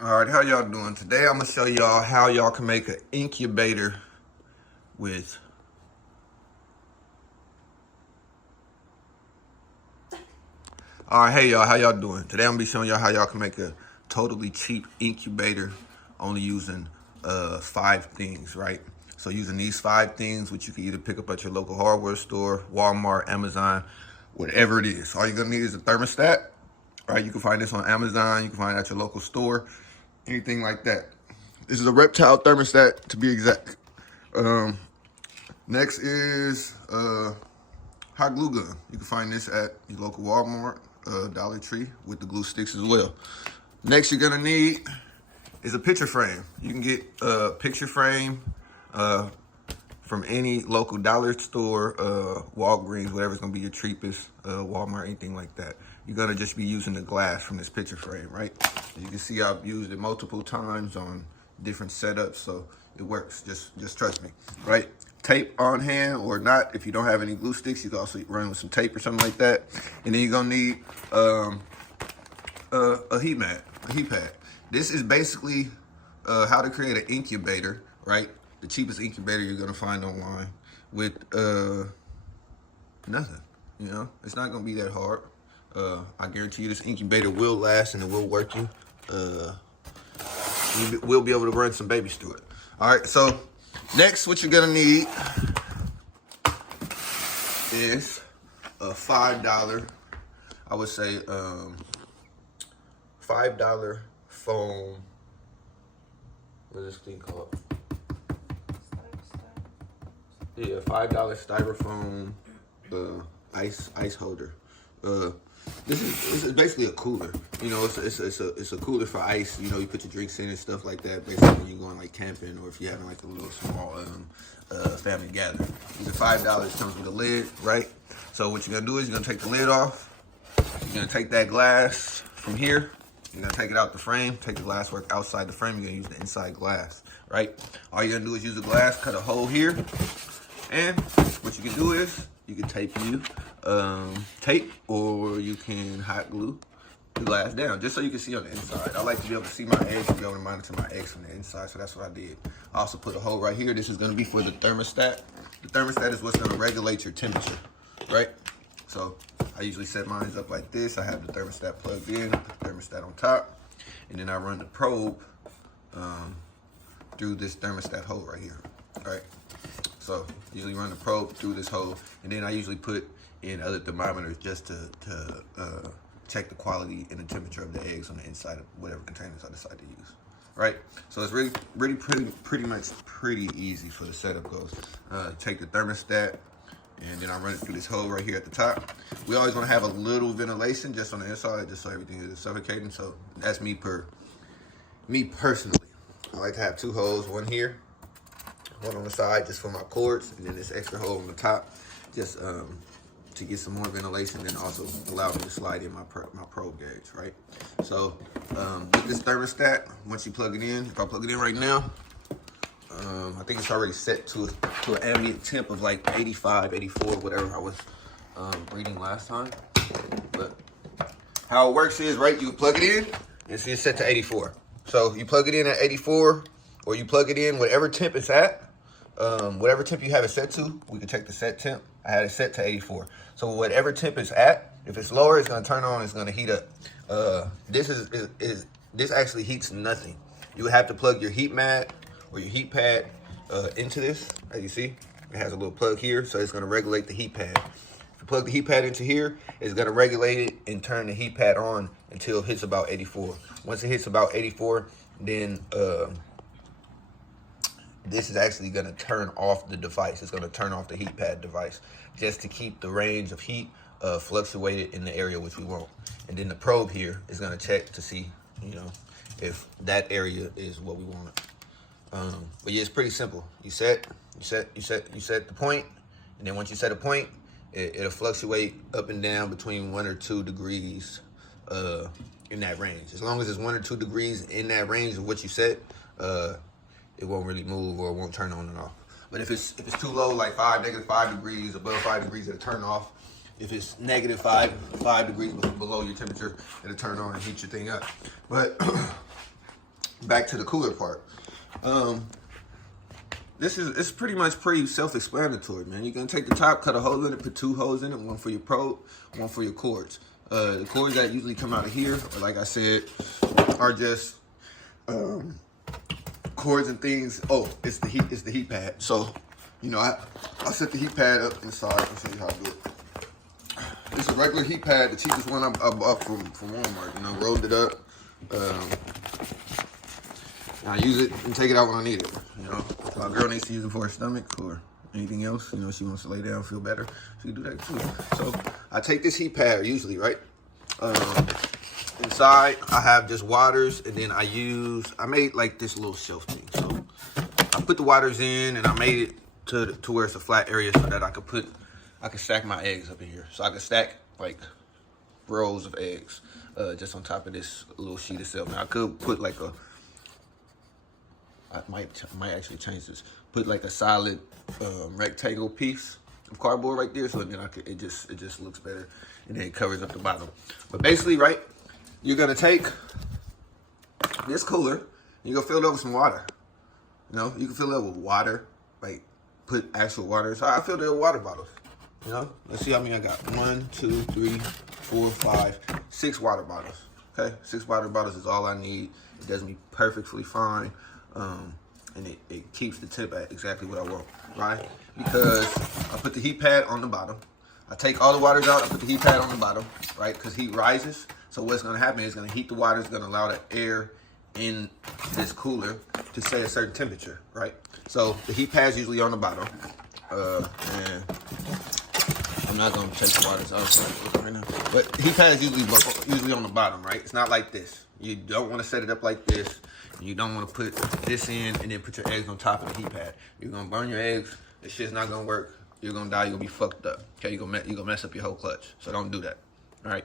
All right, how y'all doing? Today I'm gonna show y'all how y'all can make an incubator with all right, hey y'all, how y'all doing? Today I'm gonna be showing y'all how y'all can make a totally cheap incubator only using 5 things, right? So using these 5 things, which you can either pick up at your local hardware store, Walmart, Amazon, whatever it is. All you're gonna need is a thermostat, right? You can find this on Amazon, you can find it at your local store, anything like that. This is a Reptile thermostat to be exact. Um, Next is hot glue gun. You can find this at your local Walmart, Dollar Tree, with the glue sticks as well. Next you're gonna need is a picture frame. You can get a picture frame uh, from any local dollar store, Walgreens, whatever's gonna be your cheapest, Walmart, anything like that. You're gonna just be using the glass from this picture frame, right? As you can see, I've used it multiple times on different setups, so it works. Just trust me, right? Tape on hand or not. If you don't have any glue sticks, you can also run with some tape or something like that. And then you're gonna need a heat mat, a heat pad. This is basically how to create an incubator, right? The cheapest incubator you're gonna find online with nothing. You know, it's not gonna be that hard. I guarantee you this incubator will last and it will work you. You will be able to run some babies through it. All right, so next what you're gonna need is a $5, I would say $5 foam. What is this thing called? Yeah, $5 styrofoam ice holder. This is basically a cooler. You know, it's a cooler for ice. You know, you put your drinks in and stuff like that. Basically, when you're going like camping or if you're having like a little small family gathering. The $5 comes with a lid, right? So what you're gonna do is you're gonna take the lid off. You're gonna take that glass from here. You're gonna take it out the frame, take the glass work outside the frame. You're gonna use the inside glass, right? All you're gonna do is use the glass, cut a hole here, and what you can do is you can tape or you can hot glue the glass down just so you can see on the inside. I like to be able to see my eggs and be able to monitor my eggs from the inside, so that's what I did. I also put a hole right here. This is gonna be for the thermostat. The thermostat is what's gonna regulate your temperature, right? So I usually set mine up like this. I have the thermostat plugged in, put the thermostat on top, and then I run the probe through this thermostat hole right here, all right? So usually run the probe through this hole, and then I usually put in other thermometers just to check the quality and the temperature of the eggs on the inside of whatever containers I decide to use. Right? So it's really pretty easy for the setup goes. Take the thermostat, and then I run it through this hole right here at the top. We always want to have a little ventilation just on the inside, just so everything is suffocating. So that's me personally. I like to have 2 holes, one here, one on the side just for my cords, and then this extra hole on the top just to get some more ventilation and also allow me to slide in my probe gauge, right? So with this thermostat, once you plug it in, if I plug it in right now, I think it's already set to an ambient temp of like 85, 84, whatever I was reading last time. But how it works is, right, you plug it in and see it's set to 84. So you plug it in at 84, or you plug it in whatever temp it's at. Whatever temp you have it set to, we can check the set temp. I had it set to 84. So whatever temp it's at, if it's lower, it's gonna turn on, it's gonna heat up. This actually heats nothing. You would have to plug your heat mat or your heat pad into this. As you see, it has a little plug here, so it's gonna regulate the heat pad. If you plug the heat pad into here, it's gonna regulate it and turn the heat pad on until it hits about 84. Once it hits about 84, then this is actually gonna turn off the device. It's gonna turn off the heat pad device just to keep the range of heat fluctuated in the area which we want. And then the probe here is gonna check to see, you know, if that area is what we want. But yeah, it's pretty simple. You set the point, and then once you set a point, it'll fluctuate up and down between 1 or 2 degrees in that range. As long as it's 1 or 2 degrees in that range of what you set, it won't really move or it won't turn on and off. But if it's too low, like -5 degrees, above 5 degrees, it'll turn off. If it's -5 degrees below your temperature, it'll turn on and heat your thing up. But back to the cooler part. It's pretty much pretty self-explanatory, man. You're gonna take the top, cut a hole in it, put 2 holes in it, one for your probe, one for your cords. The cords that usually come out of here, or like I said, are just cords and things. Oh, it's the heat pad. So, you know, I set the heat pad up inside. I'll show you how to do it. This is a regular heat pad, the cheapest one I bought from Walmart. You know, rolled it up. I use it and take it out when I need it. You know, my girl needs to use it for her stomach or anything else. You know, she wants to lay down, feel better. She can do that too. So I take this heat pad usually, right? Inside I have just waters, and then I made like this little shelf thing. So I put the waters in, and I made it to where it's a flat area so that I could stack my eggs up in here. So I could stack like rows of eggs just on top of this little sheet itself. Now I could put like I might actually change this. Put like a solid rectangle piece of cardboard right there, so then it just looks better, and then it covers up the bottom. But basically, right, you're gonna take this cooler and you're gonna fill it up with some water. You know, you can fill it up with water, like put actual water. So I filled it up with water bottles. You know, let's see how many I got. 1, 2, 3, 4, 5, 6 water bottles. Okay, 6 water bottles is all I need. It does me perfectly fine. And it keeps the temp at exactly what I want, right? Because I put the heat pad on the bottom. I take all the waters out, I put the heat pad on the bottom, right? Because heat rises. So what's gonna happen is it's gonna heat the water, it's gonna allow the air in this cooler to stay a certain temperature, right? So the heat pad's usually on the bottom. And I'm not gonna take the waters out right now. But the heat pad's usually on the bottom, right? It's not like this. You don't wanna set it up like this. You don't want to put this in and then put your eggs on top of the heat pad. You're gonna burn your eggs. This shit's not gonna work. You're gonna die. You're gonna be fucked up. Okay, you're gonna mess up your whole clutch. So don't do that. All right.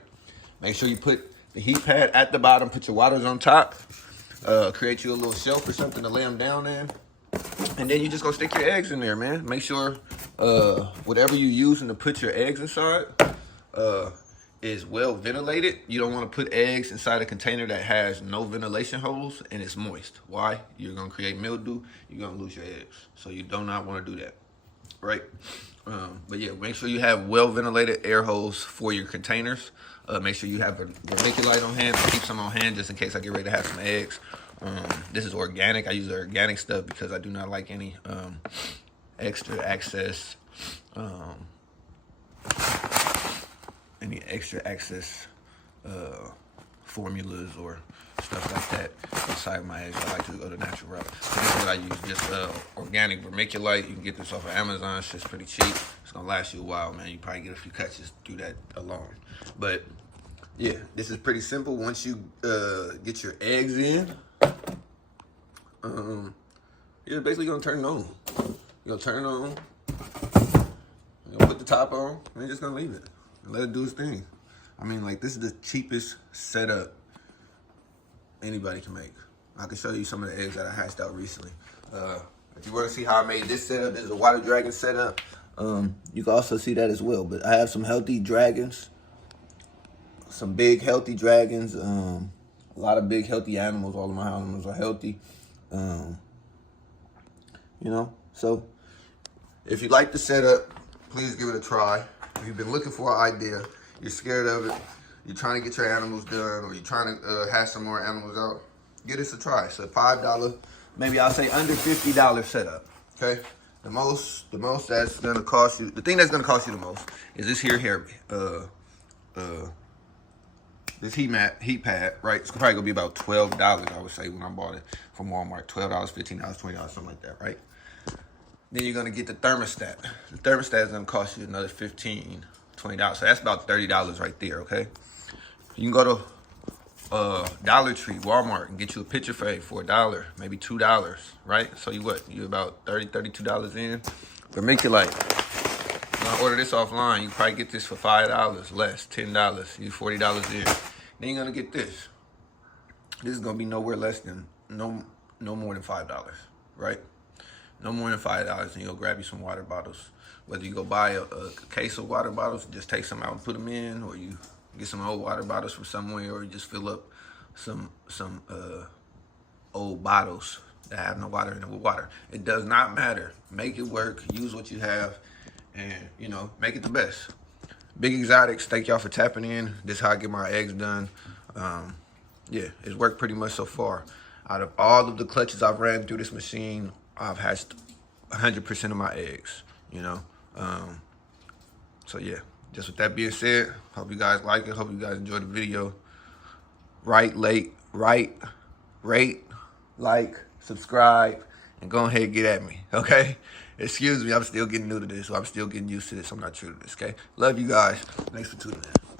Make sure you put the heat pad at the bottom. Put your waters on top. Create you a little shelf or something to lay them down in, and then you just gonna stick your eggs in there, man. Make sure whatever you're using to put your eggs inside is well ventilated. You don't want to put eggs inside a container that has no ventilation holes and it's moist. Why? You're gonna create mildew. You're gonna lose your eggs. So you do not want to do that, right? But yeah, make sure you have well ventilated air holes for your containers. Make sure you have a vermiculite on hand. I'll keep some on hand just in case I get ready to have some eggs. This is organic. I use organic stuff because I do not like any extra access formulas or stuff like that inside my eggs. I like to go the natural route. So this is what I use, just organic vermiculite. You can get this off of Amazon. It's just pretty cheap. It's gonna last you a while, man. You probably get a few cuts just do that alone. But yeah, this is pretty simple. Once you get your eggs in, you're basically gonna turn it on. You're gonna turn it on. You're gonna put the top on, and you're just gonna leave it and let it do its thing. I mean, like, this is the cheapest setup anybody can make. I can show you some of the eggs that I hatched out recently. If you want to see how I made this setup, this is a water dragon setup. You can also see that as well. But I have some healthy dragons, some big healthy dragons, a lot of big healthy animals. All of my animals are healthy. You know, so if you like the setup, please give it a try. If you've been looking for an idea, you're scared of it, you're trying to get your animals done, or you're trying to hatch some more animals out, give this a try. It's a $5, maybe I'll say under $50 setup, okay? The most that's gonna cost you, the thing that's gonna cost you the most is this here this heat pad, right? It's probably gonna be about $12, I would say, when I bought it from Walmart. $12, $15, $20, something like that, right? Then you're gonna get the thermostat. The thermostat is gonna cost you another $15, $20. So that's about $30 right there, okay? You can go to Dollar Tree, Walmart, and get you a picture frame for $1, maybe $2, right? So you about $30, $32 in. Vermiculite. When I order this offline, you probably get this for $5 less, $10, you $40 in. Then you're gonna get this. This is gonna be nowhere less than no more than $5, right? No more than $5, and you'll grab you some water bottles. Whether you go buy a case of water bottles, just take some out and put them in, or you get some old water bottles from somewhere, or you just fill up some old bottles that have no water in it with water. It does not matter. Make it work. Use what you have, and you know, make it the best. Big Exotics, thank y'all for tapping in. This is how I get my eggs done. Yeah, it's worked pretty much so far. Out of all of the clutches I've ran through this machine, I've hatched 100% of my eggs, you know. So yeah, just with that being said, hope you guys like it. Hope you guys enjoyed the video. Rate, like, subscribe, and go ahead and get at me, okay? Excuse me, I'm still getting new to this, so I'm still getting used to this. I'm not true to this, okay? Love you guys. Thanks for tuning in.